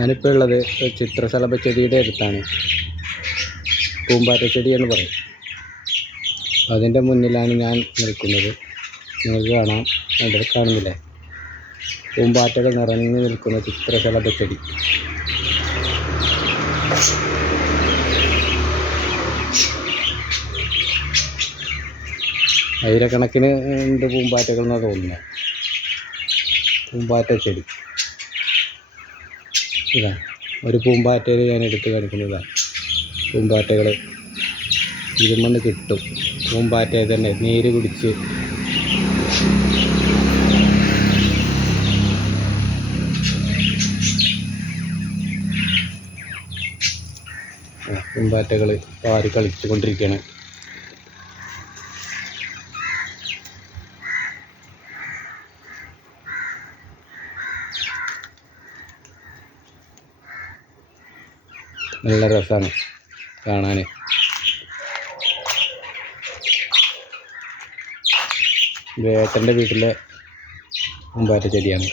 ഞാനിപ്പോൾ ഉള്ളത് ചിത്രശലഭ ചെടിയുടെ അടുത്താണ്. പൂമ്പാറ്റ ചെടി എന്ന് പറയും. അതിൻ്റെ മുന്നിലാണ് ഞാൻ നിൽക്കുന്നത്. നിങ്ങൾക്ക് കാണാം, അവിടെ കാണുന്നില്ലേ, പൂമ്പാറ്റകൾ നിറഞ്ഞു നിൽക്കുന്ന ചിത്രശലഭ ചെടി. ആയിരക്കണക്കിന് ഉണ്ട് പൂമ്പാറ്റകൾ എന്നാണ് തോന്നുന്നത്. പൂമ്പാറ്റ ചെടി ഇതാ, ഒരു പൂമ്പാറ്റയിൽ ഞാൻ എടുത്ത് കാണിക്കുന്നതാണ്. പൂമ്പാറ്റകൾ ഇരുമണ്ണ് കിട്ടും. പൂമ്പാറ്റയെ തന്നെ നീര് കുടിച്ച് പൂമ്പാറ്റകൾ പാറി കളിച്ചു കൊണ്ടിരിക്കുകയാണ്. നല്ല രസമാണ് കാണാൻ. ഇത് ഏട്ടൻ്റെ വീട്ടിലെ പൂമ്പാറ്റ ചെടിയാണ്.